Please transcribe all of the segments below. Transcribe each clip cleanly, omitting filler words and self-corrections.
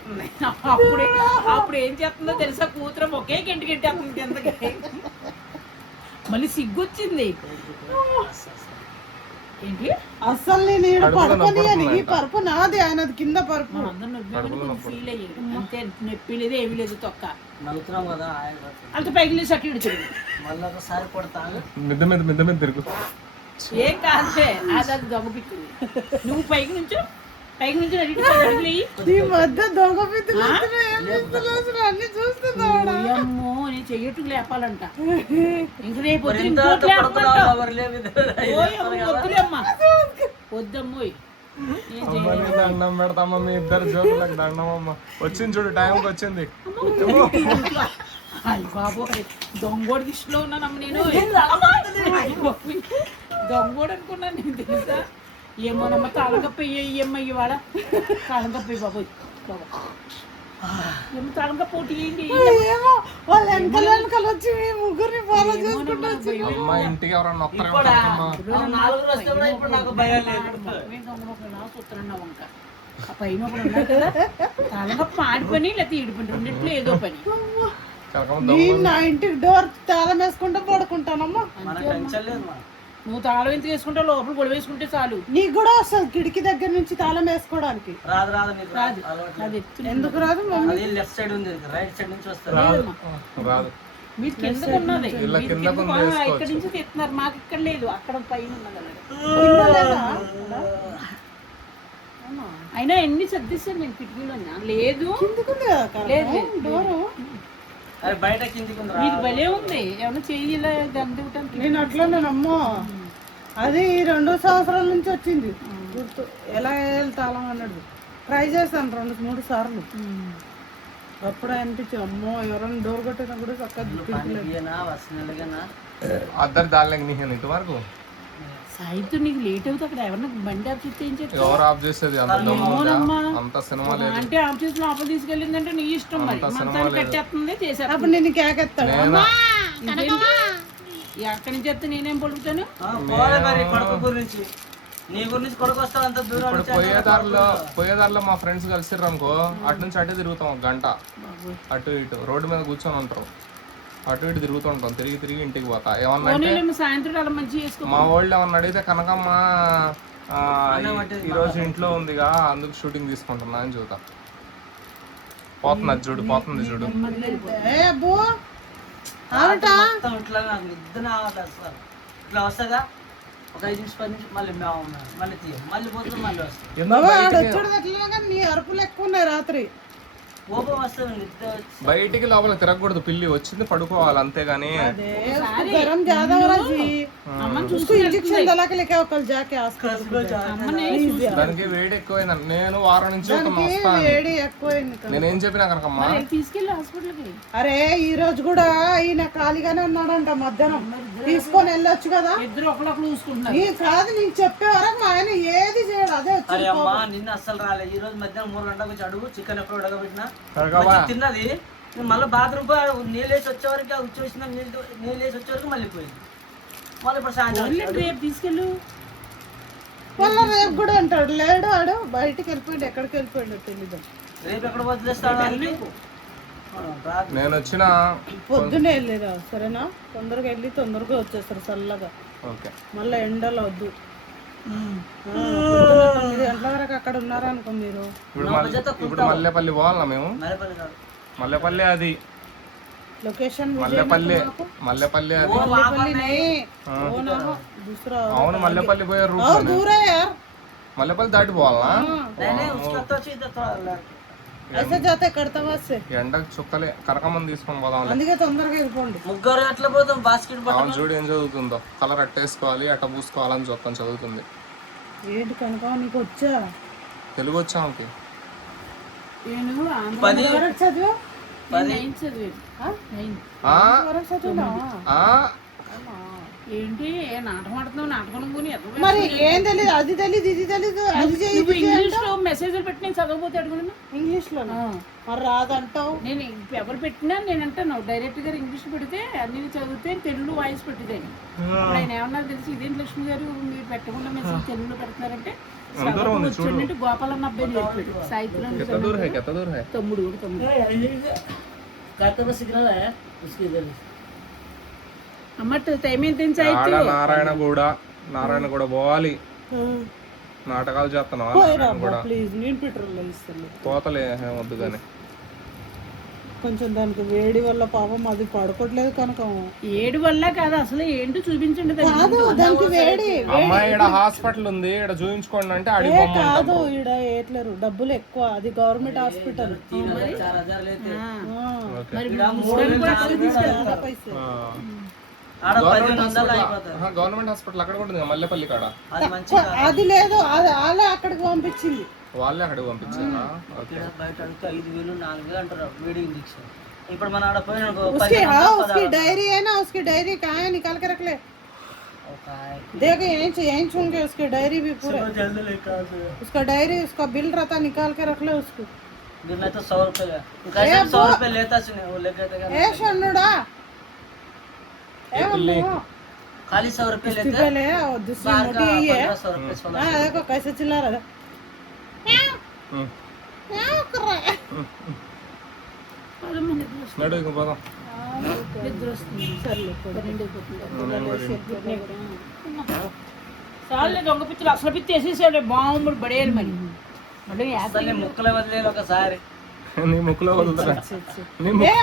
అయిపోతుంది. అప్పుడు ఏం చేస్తుందో తెలుసా, కూతురు ఒకే గంట గంటేస్తుంది కిందకి. మళ్ళీ సిగ్గొచ్చింది. ఏంటి అస్సలు నేను పడుకొని ఈ పరుపు నాది, ఆయనది కింద పరుపు. అందరూ నొప్పి ఫీల్ అయ్యాడు. అంతే, నొప్పి లేదు ఏమీ లేదు, తొక్క నలుగుతున్నాం కదా అంత పైకి లేదు సట్టి ఇడుతుంది. మళ్ళీ ఒకసారి కొడతాను మిద్ద మీద తిరుగు. ఏం కాదే, అది దొంగపిచ్చింది. నువ్వు పైకి నుంచి ఈ మధ్య దొంగ పిత్తులు అన్ని చూస్తున్నాడు. అమ్మో నేను చెయ్యట్టు లేపాలంట. ఇంక రేపు వద్దమ్మోయ్. దండం పెడతామా మీ ఇద్దరు జోకులకు దండమమ్మ. వచ్చింది చూడు, టైంకి వచ్చింది. బాబోయ్ దొంగోడి దిష్టిలో ఉన్నానమ్మ నేను. దొంగోడు అనుకున్నాను నేను తెలుసా. ఏమోనమ్మ తాళగప్పయ్య ఇయ్యమ్మ ఇవాళ తాళగప్పయ్య బాబోయ్. ఏమో తాళగప్ప ఒకటి ఏంటి వాళ్ళ వెనకాల వచ్చి ముగ్గురిని ఫాలో చేసుకుంటూ ఇంటికి ఎవరన్నా సూత్రన్న వంక ఆ పైన ఒకడు ఉన్నాడు కదా, తాళగప్ప ఆడిపని లేకపోతే ఈడిపని రెండిట్లో ఏదో పని. నా ఇంటికి డోర్ తాళం వేసుకుంటూ పడుకుంటానమ్మా. నువ్వు తాళం ఎంత వేసుకుంటావు, లోపల గొడవ వేసుకుంటే చాలు. నీకు కూడా వస్తుంది కిటికీ దగ్గర నుంచి తాళం వేసుకోవడానికి. రాదు. ఎందుకు రాదు? లెఫ్ట్ సైడ్ ఉంది, రైట్ సైడ్ నుంచి వస్తారు. మీరు కింద ఉన్నది, ఇక్కడి నుంచి తెస్తున్నారు, మాకు ఇక్కడ లేదు, అక్కడ పైన ఉన్నది. అయినా ఎన్ని సర్దిస్తాను నేను కిటికీలో. లేదు లేదు డోరు బయట కిందికి మీకు భలే ఉంది. ఏమన్నా చెయ్యిలా గందివ్వటానికి. నేను అట్లనేనమ్మో, అది 2 సంవత్సరాల నుంచి వచ్చింది గుర్తు. ఎలా తాళం అన్నాడు, ట్రై చేశాను 2-3 సార్లు. అప్పుడు అనిపించి అమ్మో ఎవరైనా డోర్ కొట్టినా కూడా చక్కగా అద్దరు దానిలోకి నీకు ఇంతవరకు సాయితో నీకు లేట్ అవుతుంది. అక్కడ ఎవరన్నా బండి ఆఫ్ చేస్తే ఏం చేస్తావు? ఎవరు ఆఫ్ చేసేది? అంత సినిమా లేదు అంటే ఆఫ్ చేసి లోపల తీసుకెళ్ళిందంటే నీ ఇష్టం. మరి మొత్తాన్ని కట్టేస్తుంది చేశారు. అప్పుడు నేను కేకెత్తాడు. ఎక్కడి నుంచి చెప్తే నేనేం పలుకుతాను. పోయేదారిలో మా ఫ్రెండ్స్ కలిసిర్రు అనుకో, అటు నుంచి అటే తిరుగుతాం 1 గంట. అటు ఇటు రోడ్డు మీద కూర్చొని ఉంటారు, అటు ఇటు తిరుగుతుంటాం. తిరిగి ఇంటికి పోతా. ఏమన్నా సాయంత్రం అలా మంచిగా చేసుకో. మా వాళ్ళు ఏమన్నా అడిగితే కనకమ్మ ఈ రోజు ఇంట్లో ఉందిగా అందుకు షూటింగ్ తీసుకుంటున్నా అని చూద్దా. పోతుంది చూడు. ఇట్లా వస్తుందా ఒక 5 నిమిషం 10 నిమిషం మళ్ళీ తీయం, మళ్ళీ పోతుంది, మళ్ళీ వస్తుంది. నీ అరుపులు ఎక్కువ ఉన్నాయి రాత్రి. బయటికి లోపల తిరగకూడదు, పిల్లి వచ్చింది పడుకోవాలి అంతేగాని. దానికి వేడి ఎక్కువైంది. నేను వారం నుంచి నేనేం చెప్పినా కనుకమ్మా తీసుకెళ్ళి హాస్పిటల్కి. అరే ఈ రోజు కూడా ఈయన ఖాళీగానే ఉన్నాడంట, మధ్యాహ్నం తీసుకొని వెళ్ళొచ్చు కదా. ఇద్దరు ఒకళ్ళొకరు చూసుకుంటున్నారు. కాదు నేను చెప్పే వరకు మా ఆయన ఏది చేయడు. అదే నిన్న అస్సలు రాలేదు. ఈ రోజు మధ్యాహ్నం 3 గంటలకు వచ్చి అడుగు చికెన్ ఎప్పుడు ఉడకబెట్టినా తిన్నది. మళ్ళీ బాత్రూమ్ నీళ్ళేసి వచ్చే వరకు వచ్చేసిన నీళ్ళేసి వచ్చే వరకు మళ్ళీ పోయింది. మళ్ళీ ఇప్పుడు సాయంత్రం రేపు తీసుకెళ్ళు. మళ్ళీ రేపు కూడా అంటాడు. లేడు ఆడు బయటికి వెళ్ళిపోయింది, ఎక్కడికి వెళ్ళిపోయిండు తెలీదు. రేపు ఎక్కడ వదిలేస్తాడు? నేను వచ్చిన పొద్దునే వెళ్ళేదా? సరేనా, తొందరగా వెళ్ళి తొందరగా వచ్చేస్తారు చల్లగా. మళ్ళీ ఎండలో వద్దు. 9 గంటల వరకు అక్కడ ఉన్నారా అనుకో మీరు. ఇప్పుడు మల్లెపల్లి పోవాలా మేము? మల్లెపల్లి అది లొకేషన్ మల్లెపల్లి అది. అవును మల్లెపల్లి పోయే రూట్. మల్లెపల్లి దాటి పోవాలా? ఎండకు చుక్కలే కరకమ్మని తీసుకొని పోదాం. అందుకే తొందరగా వెళ్ళిపోండి. ముగ్గురు అట్లా పోతాం బాస్కెట్ బాల్. చూడు ఏం చదువుతుందో, కలర్ అట్టేసుకోవాలి అట్ట పూసుకోవాలని చూస్తాను. చదువుతుంది. ఏంటి కనుక నీకు వచ్చా? తెలుగు వచ్చా ఆమెకి? ఏంటి ఏ నాటకం ఆడుతున్నావు నాటకం కొని మరి ఏం తెలీదు, అది తెలీదు, ఇది తెలీదు, అది చేయి, ఇది చేయి ఇంగ్లీష్ లో మెసేజ్లు పెట్టి నేను చదవకపోతే అడుగుతున్నా ఇంగ్లీష్ లో మరి రాదంటావు. నేను ఎవరు పెట్టినా నేను అంటాను డైరెక్ట్ గా ఇంగ్లీష్ పెడితే అన్ని చదివితే తెలుగు వాయిస్ పెట్టిదాన్ని అప్పుడు ఆయన ఏమన్నా తెలిసి ఇదేంటి లక్ష్మి గారు మీరు పెట్టకుండా మెసేజ్ తెలుగులో పెడుతున్నారంటే వచ్చి గోపాలన్న అబ్బాయి చెప్పాడు సాయిత్రం తమ్ముడు అమ్మ టైం ఎంత నారాయణ కూడా పోవాలి నాటకాలు చేస్తున్నావా ప్లీజ్ నేను పెట్రోల్ ఇస్తాను పోతలే వద్దు కానీ కొంచెం దానికి వేడి వల్ల పాపం అది పడుకోవట్లేదు కనుక ఏడు వల్ల కాదు అసలు ఏంటో చూపించండి దానికి వేడి అమ్మాయి ఈడ హాస్పిటల్ ఉంది ఈడ చూపించుకోండి అంటే అడిగి కాదు ఈడ ఏట్లేరు డబ్బులు ఎక్కువ అది గవర్నమెంట్ హాస్పిటల్ గవర్నమెంట్ హాస్పిటల్ అక్కడ కూడా ఉంది మల్లెపల్లి కాడ అది లేదు అది వాళ్ళే అక్కడికి పంపించింది వాళ్ళే అక్కడికి పంపించారా బయట అడిగితే 5,000 4,000 అంటారు వేడి ఇంజెక్షన్ ఇప్పుడు మన ఆడ పోయిన उसकी डायरी है ना उसकी डायरी कहाँ है निकाल के रख ले देखो यहीं छूंगे उसकी डायरी भी पूरा जल्दी लेकर उसका डायरी उसका बिल रहता निकाल के रख ले उसको मैं तो 100 रुपए कैसे 100 रुपए लेता सुने वो लेके ए शन्नुड़ा खाली 100 रुपए लेते ले और दूसरी मोटी यही है 100 रुपए हाँ देखो कैसे चिल्ला रहा था कर रहा है నడు ఇంక పోదాం చాలే దొంగ పిత్తులు అసలు పిత్తి వేసేసాడు బాంబులు పడేయాలి మరి మళ్ళీ ముక్కలు వదిలేదు ఒకసారి నీ ముక్కులో వదులుతారా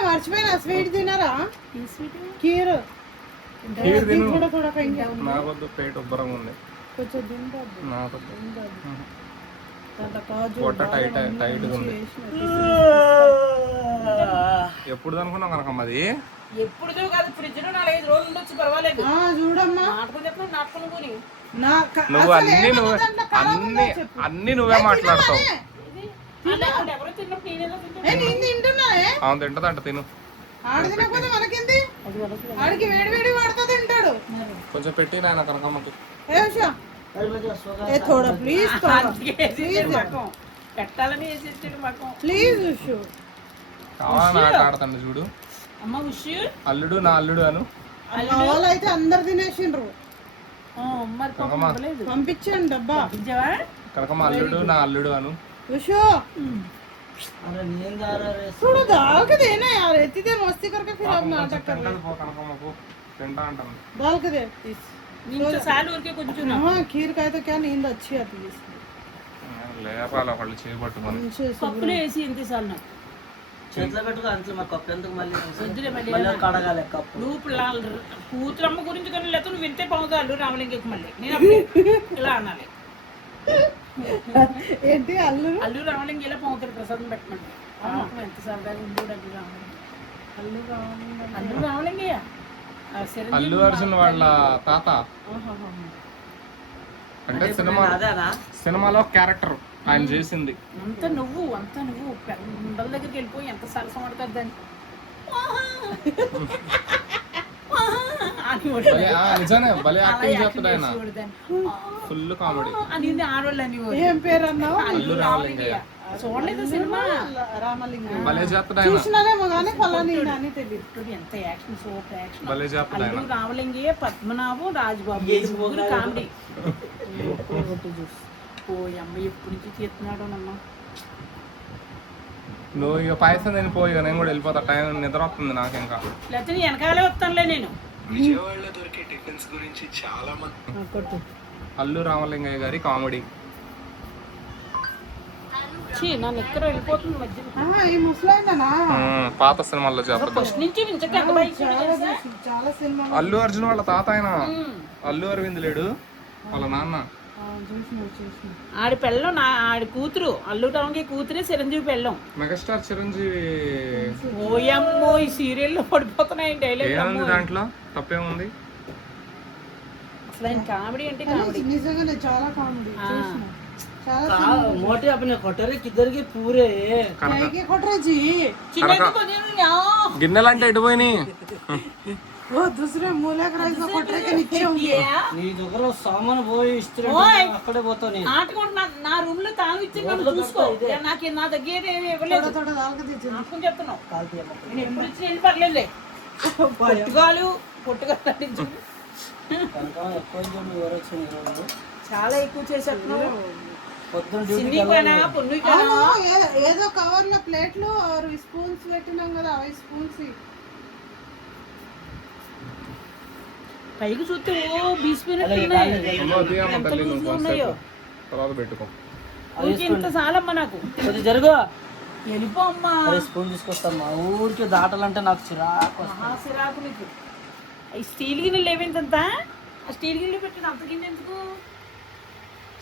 మర్చిపోయినా స్వీట్ తినారా కీర్ కూడా కూడా నాకొద్దు పేట ఉబ్బరంగా ఉంది కొంచెం తింటా నాకొద్దు కాజు పొట్ట టైట్గా ఉంది ఎప్పుడు అనుకున్నావు కనుక అది ఎప్పుడుదో కాదు ఫ్రిడ్జ్ లో 4-5 రోజులు ఉండొచ్చు పర్వాలేదు చూడమ్మా నాటకం చెప్తున్నా నాటకం కొని నువ్వు అన్ని నువ్వే మాట్లాడతావు ఎవరో తిన్నప్పుడు నేనేదో తింటున్నా అవును తింటదంట తిను ఆడికి వేడి వేడి వాడుతా తింటాడు కొంచెం పెట్టి నాయన కనకమ్మకి थोड़ा प्लीज పెట్టాలని వేసేసాడు మాకు ప్లీజ్ కావాలని ఆట ఆడతాను చూడు అమ్మ ఉషు అల్లుడు నా అల్లుడు అను వాళ్ళైతే అందరు తినేసిండ్రు మరి పంపలేదు పంపించండి డబ్బా పంపించావా కనకమ్మ అల్లుడు నా అల్లుడు అను उशो अरे नींद आ रहा है थोड़ा दाल के देना यार इतनी देर मस्ती करके फिर आप नाटक कर रहे కనకమ్మకు తింటా అంటాను दाल के दे प्लीज ఇంకో సార్లు ఊరికే కొంచెం हाँ खीर का है तो क्या नींद अच्छी आती है इसमें లేపాల వాళ్ళు చేయబట్టుకొని కప్పులు వేసి ఎంత సార్లు నాకు చేతిలో పెట్టుకో అంతే మా కప్పు ఎందుకు మళ్ళీ వద్దులే మళ్ళీ మళ్ళీ కడగాలి కప్పు నువ్వు కూతురమ్మ గురించి కానీ లేకపోతే నువ్వు వింటే బాగుంది అల్లు రామలింగకి మళ్ళీ నేను అప్పుడు ఇలా అనాలి ఏంటి అల్లుడు అల్లు రామలింగ ఇలా పొంగుతాడు ప్రసాదం పెట్టమంటే ఎంత సరదాగా ఉండేవాడు అల్లు రామలింగ అల్లు రామలింగయ్య అల్లు అర్జున్ వాళ్ళ తాత అంటే సినిమాలో క్యారెక్టర్ ఆయన చేసింది అంత నువ్వు ఉండల దగ్గరికి వెళ్ళిపోయి ఎంత సరసం ఆడతారు దాన్ని నిజానే భలే యాక్టింగ్ చేస్తాడు ఆయన ఫుల్ కామెడీ అని ఆడవాళ్ళు అని ఏం పేరు అన్నావు అల్లు రామలింగయ్య చూడలేదు సినిమా రామలింగం భలే చేస్తాడు ఆయన చూసినానేమో కానీ ఫలాని అని తెలియదు ఎంత యాక్షన్ సూపర్ యాక్షన్ భలే చేస్తాడు ఆయన అల్లు రామలింగయ్య పద్మనాభం రాజబాబు ముగ్గురు కామెడీ ఓ అమ్మ ఎప్పుడు నుంచి తీస్తున్నాడు అమ్మ నువ్వు ఇక పాయసం తినిపోయి నేను కూడా వెళ్ళిపోతా టైం నిద్ర వస్తుంది నాకు ఇంకా లేకపోతే నీ వెనకాలే వస్తానులే నేను విజయవాడలో దొరికే టిఫిన్స్ గురించి చాలా మంది అల్లు రామలింగయ్య గారి కామెడీ నన్ను ఎక్కడ వెళ్ళిపోతుంది మధ్య ఈ ముసలాయననా పాత సినిమాల్లో చేస్తాడు ఫస్ట్ నుంచి వించక చాలా సినిమా అల్లు అర్జున్ వాళ్ళ తాత ఆయన అల్లు అరవింద్ లేడు వాళ్ళ నాన్న ఆడి పెళ్ళం ఆడి కూతురు అల్లు రామకి కూతురే చిరంజీవి పెళ్ళం మెగాస్టార్ చిరంజీవి ఓయమ్మో ఈ సీరియల్లో పడిపోతున్నాయి డైలాగ్ ఏముంది దాంట్లో తప్పేముంది అసలు ఆయన కామెడీ అంటే కామెడీ నిజంగానే చాలా కామెడీ చాలా मोटे अपने कटोरे किधर के पूरे के खटरे जी చిన్న గిన్నెలు అంటే ఎటు పోయినాయి वो दूसरे मूले का राइस को कोटरे के नीचे होंगे నీ దగ్గర సామాను పోయి ఇస్త్రీ అక్కడే పోతావు నేను ఆటకుండా నా రూమ్ లో తాను ఇచ్చి నన్ను చూసుకో నాకు నా దగ్గర ఏమి ఇవ్వలేదు थोड़ा दाल के दीजिए నాకు చెప్తున్నావు నేను ఎప్పుడు ఇచ్చిన ఏం పర్లేదులే పొట్టుగాలు నటించు కనుక ఎక్కువ ఎవరు వచ్చింది ఈరోజు చాలా ఎక్కువ చేసేస్తున్నావు పొద్దున్న సిన్ని పైన పొన్ను పైన ఏదో కవర్ లో ప్లేట్లు और స్పూన్స్ పెట్టినాం కదా అవి స్పూన్స్ పైకి చూస్తే ఓ బీసిపోయినట్టున్నాయి ఎంత లూజ్గా ఉన్నాయో తర్వాత పెట్టుకో ఊరికే ఇంత చాలమ్మా నాకు కొద్ది జరుగు వెళ్ళిపో అమ్మా అరే స్పూన్ తీసుకొస్తామ్మా ఊరికి దాటాలంటే నాకు చిరాకు వస్తుంది. మహాసిరాకు నీకు ఈ స్టీల్ గిన్నెలు లేవేంతంత ఆ స్టీల్ గిన్నెలు పెట్టిన అంత గిన్నె ఎందుకు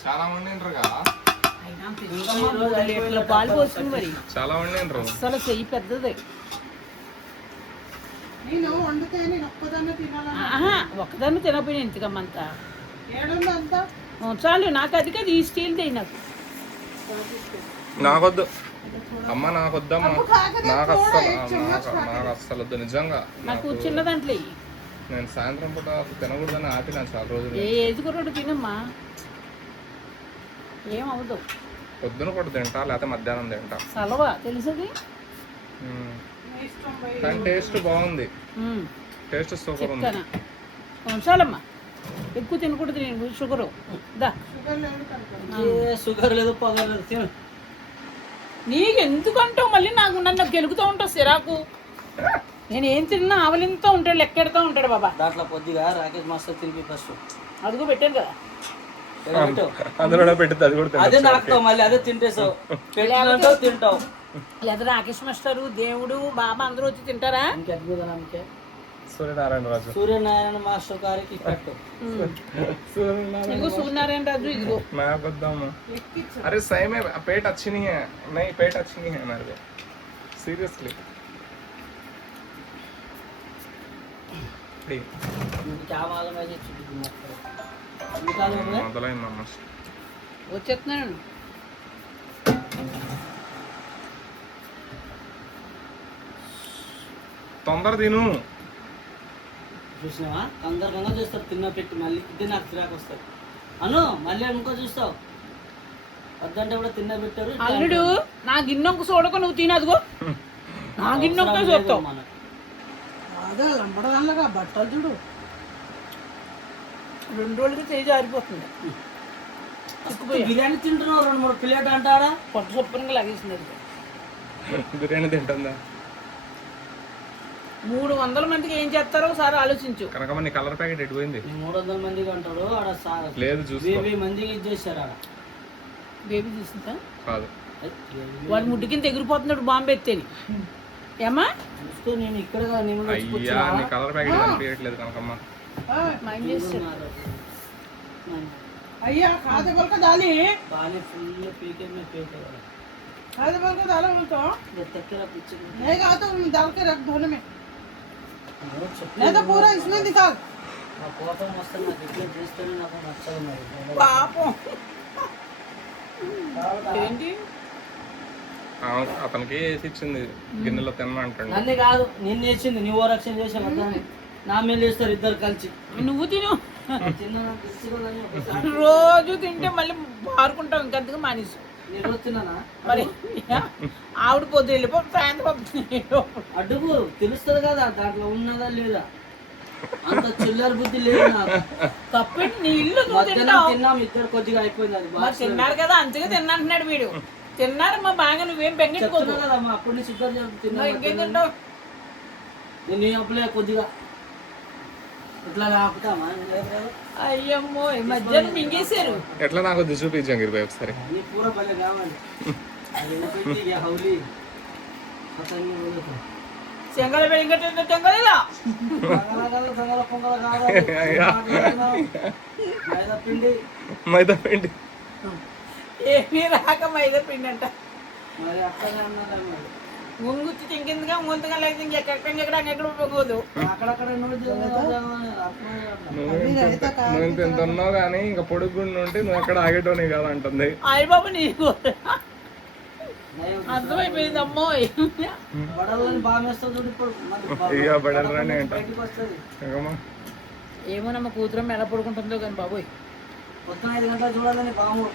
చాలా మంది ఉంటారు కదా, అయినా అంత ఎందుకమ్మా? 3 లీటర్ల పాలు పోస్తుంది మరి చాలా మంది ఉంటారు. అసలు చెయ్యి పెద్దది నేను వండితే నేను ఒక్కదాన్నే తినాలని ఆహా ఒక్కదాన్ని తినపోయిన ఎందుకమ్మంతా ఏడుంది అంతా చాలు నాకు అది కాదు ఈ స్టీల్ దే నాకు నాకొద్దు అమ్మ, నాకొద్దమ్మా, నాకు అస్సలు నాకు అస్సలు వద్దు నిజంగా. నాకు చిన్న దాంట్లో ఇయ్యి. నేను సాయంత్రం పూట తినకూడదని ఆపినా చాలా రోజులు. ఏ ఏజ్ కుర్రోడు తినమ్మా ఏమవుదు పొద్దున కూడా తింటా, లేకపోతే మధ్యాహ్నం తింటా. సలవా తెలుసది కానీ టేస్ట్ బాగుంది, టేస్ట్ సూపర్ ఉంది. చెప్తానా చాలమ్మా ఎక్కువ తినకూడదు నేను షుగరు దా ఏ షుగర్ లేదు పొగర్ లేదు తిను నీకు ఎందుకంటావు మళ్ళీ నాకు నన్ను గెలుగుతూ ఉంటావు సిరాకు నేను ఏం తిన్నా ఆవలింతో ఉంటాడు లెక్కెడుతూ ఉంటాడు బాబా దాంట్లో కొద్దిగా రాకేష్ మాస్టర్ తిరిగి ఫస్ట్ అదిగో పెట్టాను కదా అందులో పెట్టింది అది కూడా అదే నాకుతావు మళ్ళీ అదే తింటేసావు పెట్టినంటావు తింటావు లేదా రాకేష్ మాస్టరు దేవుడు బాబా అందరూ వచ్చి తింటారా ఇంకెట్టుగా నమ్మకే సూర్యనారాయణ రాజు, సూర్యనారాయణ మాస్టర్ గారికి పెట్టు ఇదిగో సూర్యనారాయణ రాజు ఇదిగో నాకొద్దాము. अरे सही में पेट अच्छी नहीं है, नहीं पेट अच्छी नहीं है मेरे को सीरियसली. क्या मालूम है निकालो మొదలైందమ్మ. వచ్చేస్తున్నాను తొందర తిను. చూసినావా తొందరగా చూస్తారు తిన్న పెట్టి మళ్ళీ ఇది నాకు చిరాకు వస్తుంది అను మళ్ళీ ఇంకో చూస్తావు వద్దంటే కూడా తిన్న పెట్టారు అల్లుడు నా గిన్నె చూడక నువ్వు తినదుగో నా గిన్నె చూస్తావు అదే లంబడదానిలాగా బట్టలు చూడు 2 రోజులకి చేయి జారిపోతుంది బిర్యానీ తింటున్నావు 2-3 ప్లేట్ అంటారా పొట్టు చొప్పున లాగేసింది అది బిర్యానీ తింటుందా? 300 మందికి ఏం చేస్తారో ఒకసారి ఆలోచించు. కనకమ్మ నీ కలర్ ప్యాకెట్ ఎటు పోయింది? 300 మందికి అంటాడు ఆడ లేదు చూసుకో. 20 మందికి ఇచ్చేసారు ఆడ బేబీ చూసిందా కాదు, వాడు ముడ్డు కింద ఎగిరిపోతున్నాడు బాంబు ఎత్తేని ఏమా చూస్తే నేను ఇక్కడ అయ్యా నీ కలర్ ప్యాకెట్ కనిపించట్లేదు కనకమ్మ. మైండ్ చేస్తాడు అయ్యా खाते बोल के डाली पानी फुल पीके में पे कर खाते बोल के डालो बोल तो ये तकरा पीछे नहीं कहा तो डाल के रख धोने में नहीं तो पूरा इसमें निकाल ఆ కోపం వస్తే నాకు ఇట్లా చేస్తేనే నాకు నచ్చదు మరి పాపం ఏంటి అతనికి వేసి ఇచ్చింది గిన్నెలో తినమంటాడు. నన్ను కాదు నిన్ను వేసింది నీ ఓరక్షణ చేసావు అర్థాన్ని నా మీద వేస్తారు ఇద్దరు కలిసి నువ్వు తిను చిన్న నాకు తెలుసు కదా అని ఒకసారి రోజు తింటే మళ్ళీ మారుకుంటావు ఇంకంతగా మానేసు నీ రోజు తిన్నానా మరి ఆవిడ పొద్దు వెళ్ళిపో సాయంత్రం అడ్డుకు తెలుస్తుంది కదా దాంట్లో ఉన్నదా లేదా అంత చిల్లర బుద్ధి లేదు నాకు తప్పెట్టి నీ ఇల్లు నువ్వు మధ్యాహ్నం తింటావు తిన్నాం ఇద్దరు కొద్దిగా అయిపోయింది అది మరి తిన్నారు కదా అంతగా తిన్నంటున్నాడు వీడు తిన్నారమ్మా బాగా నువ్వేం బెంగెట్టుకోదు చెప్తున్నా కదా అప్పుడు నుంచి ఇద్దరు నువ్వు ఇంకేం తిన్నా తింటావు నేను అప్పులే కొద్దిగా ఇట్లా ఆపుతామా అయ్యమ్మో ఈ మధ్యాహ్నం మింగేశారు ఎట్లా నాకు చూపించాం గిరిపోయి ఒకసారి. నీ పూర భలే కావాలి అది ఎందుకంటే ఇక హౌలీ పతంగి వదులుతాం చెంగళ వెంకట చెంగళలా పొంగల పొంగల కావాలి మైదా పిండి మైదా పిండి ఏమీ రాక మైదా పిండి అంట మరి అక్కడే అన్నారు మరి ముంగుచ్చి తింకిందిగా ముందుగా లేదు ఇంకెక్కడ పోదు అక్కడక్కడ నువ్వు ఇంత ఉన్నావు కానీ ఇంకా పొడుగు ఉంటే నువ్వు ఎక్కడ ఆగేటోని కాదంటుంది. అయ్య బాబు నీకు అర్థమైపోయింది అమ్మోయ్. బడలని బాగా వేస్తావు చూడు ఇప్పుడు మరి ఇక బడలని అంట. బయటికి వస్తుంది. ఏమోనమ్మ కూతురమ్మ ఎలా పడుకుంటుందో కానీ బాబోయ్. పొద్దున 5 గంటలకు చూడాలని బాము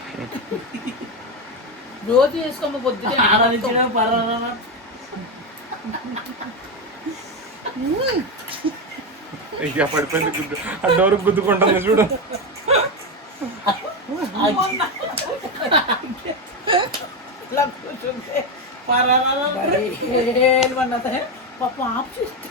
రోజు చేసుకోమ్మ పొద్దునే. ఆరాధించిన పర్వాలా ఇక పడిపోయింది గుద్దు, ఆ డోర్ గుద్దుకుంటుంది చూడు. ఇలా కూర్చుంటే పరాలన్నదే పాపం ఆఫ్ చేస్తే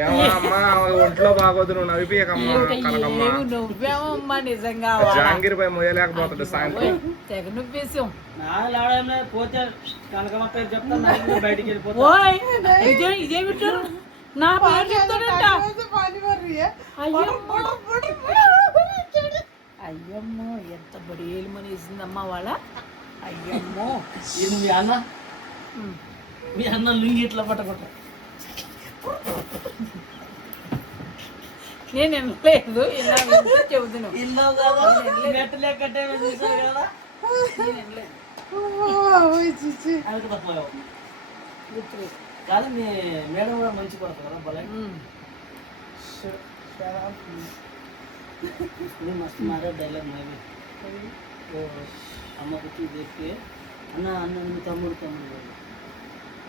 ఏమమ్మా ఒంట్లో బాగోదు, నువ్వు నవ్విపోయాకమ్మా కనకమ్మా. నువ్వేమమ్మా నిజంగా జాంగీర్ పై మోయలేకపోతాడు సాయంత్రం. తెగ నువ్వేసాం. నాలుగు పోతే కనకమ్మ పేరు చెప్తాను బయటికి వెళ్ళిపోతా. ఓయ్ ఇదే వింటారు నా పేరు చెప్తాడంట. అయ్యమ్మో ఎంత బడేలు మనేసిందమ్మా వాళ్ళ. అయ్యమ్మో ఇది మీ అన్న లుంగి ఇట్లా పట్టకొట్ట. నేను వినలేదు, ఇలా వింటే చెబుతున్నావు. ఇల్లు కదా నెట్ లెక్కటే చూసావు కదా నేను వినలేదు. అది తక్కువ కానీ మీ మేడం కూడా మంచి కొడతారు కదా బల మస్తు మారే డైలాగ్ మేమే అమ్మకు చెప్పి అన్న అన్న మీ తమ్ముడు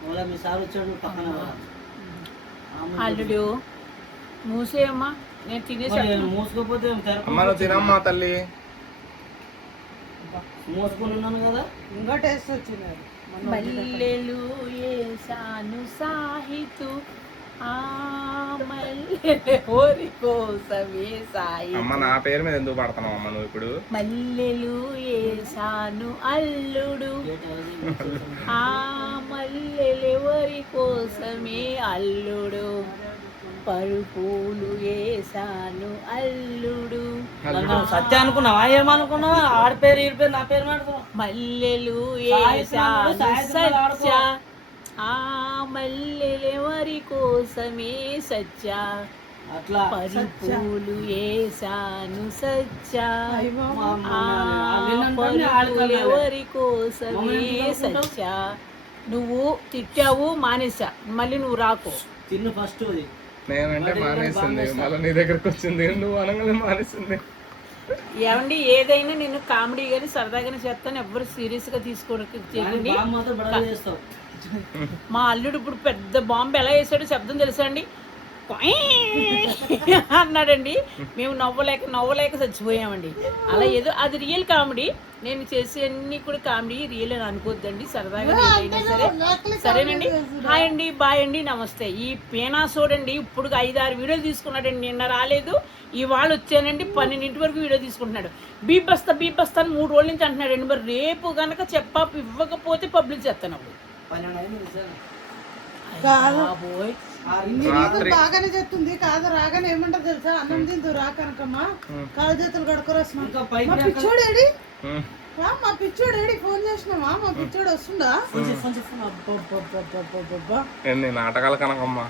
వాళ్ళ మీ సార్ వచ్చాడు పక్కన అల్లుడు మూసేయమ్మా, నేను తినేసి మూసుకోపోతే అమ్మ నువ్వు తినమ్మా తల్లి. మోసుకొని ఉన్నాను కదా. ఇంకా టేస్ట్ వచ్చింది. మల్లెలు ఏసాను సాహితు ఆ మల్లెల ఓరి కోసమే సాయి. అమ్మ నా పేరు మీద ఎందుకు పడుతున్నావు అమ్మ నువ్వు ఇప్పుడు? మల్లెలు ఏసాను అల్లుడు ఆ మల్లెలెవరి కోసమే అల్లుడు, పరుపులు ఏసాను అల్లుడు. సత్య అనుకున్నావా ఏమనుకున్నావా? ఆడ పేరు ఈ పేరు నా పేరు మాట్లాడుతున్నావు. మల్లెలు ఏసాను సత్య ఆ మల్లెలెవరి కోసమే సత్య, అట్లా పరుపులు ఏసాను సత్య ఆ విన్నంటే ఎవరి కోసమే సత్య. నువ్వు తిట్టావు మానేసా, మళ్ళీ నువ్వు రాకు. తిన్ను ఫస్ట్ అది నేనంటే మానేసింది, మళ్ళీ నీ దగ్గరకు వచ్చింది, నువ్వు అనగానే మానేసింది. ఏమండి ఏదైనా నేను కామెడీ కానీ సరదాగానే చేస్తాను, ఎవరు సీరియస్ గా తీసుకోండి. బాగా మాత్రం బడా చేస్తావు. మా అల్లుడు ఇప్పుడు పెద్ద బాంబు ఎలా వేసాడో శబ్దం తెలుసా అండి? అన్నాడండి. మేము నవ్వలేక చచ్చిపోయామండి. అలా ఏదో అది రియల్ కామెడీ. నేను చేసే అన్ని కూడా కామెడీ రియల్ అని అనుకోద్దండి, సరదాగా అయినా సరే. సరేనండి, హాయ్ అండి, బాయ్ అండి, నమస్తే. ఈ పేనా చూడండి ఇప్పుడు 5-6 వీడియోలు తీసుకున్నాడండి. నిన్న రాలేదు, ఇవాళ వచ్చానండి 12 వరకు వీడియో తీసుకుంటున్నాడు. బీపస్తా అని 3 రోజుల నుంచి అంటున్నాడండి. మరి రేపు కనుక చెప్పాపు ఇవ్వకపోతే పబ్లిక్ చేస్తాను. బాబోయ్ బాగానే చెప్తుంది కాదు. రాగానే ఏమంటారు తెలుసా? అన్నం తింటూ రా కనకమ్మా, కాలు చేతులు కడుకోరొస్తున్నా. మా పిచ్చోడేడి ఫోన్ చేసినావా? మా పిచ్చోడు వస్తుందా? ఎన్ని నాటకాలు కనకమ్మా.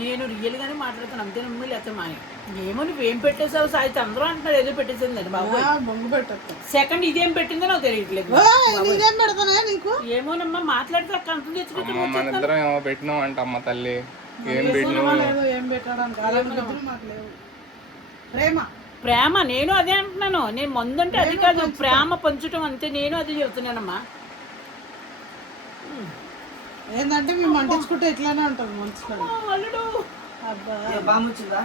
నేను రియల్ గానే మాట్లాడుతాను అంతే. నమ్మి లేకపోతే మాని ఏమో నువ్వేం పెట్టేసావు సాయితే అందరూ అంటున్నారు ఏదో పెట్టేసిందని. బాబు బొంగు పెట్ట సెకండ్ ఇదేం పెట్టిందో నాకు తెలియట్లేదు. నీకేం పెడతానా నీకు? ఏమోనమ్మా మాట్లాడితే అంత తెచ్చుకుంటే మన ఇద్దరం ఏమో పెట్టినాం అంట అమ్మ తల్లి. ఏం పెట్టినావు? ఏం పెట్టడానికి మాకు లేవు. ప్రేమ నేను అదే అంటున్నాను. నేను మందంటే అది కాదు, ప్రేమ పంచటం అంతే. నేను అదే చెబుతున్నానమ్మా. ఏంటంటే మేము అంటించుకుంటే ఎట్లానే ఉంటాం మంచిగా. అల్లుడు బాగా వచ్చిందా?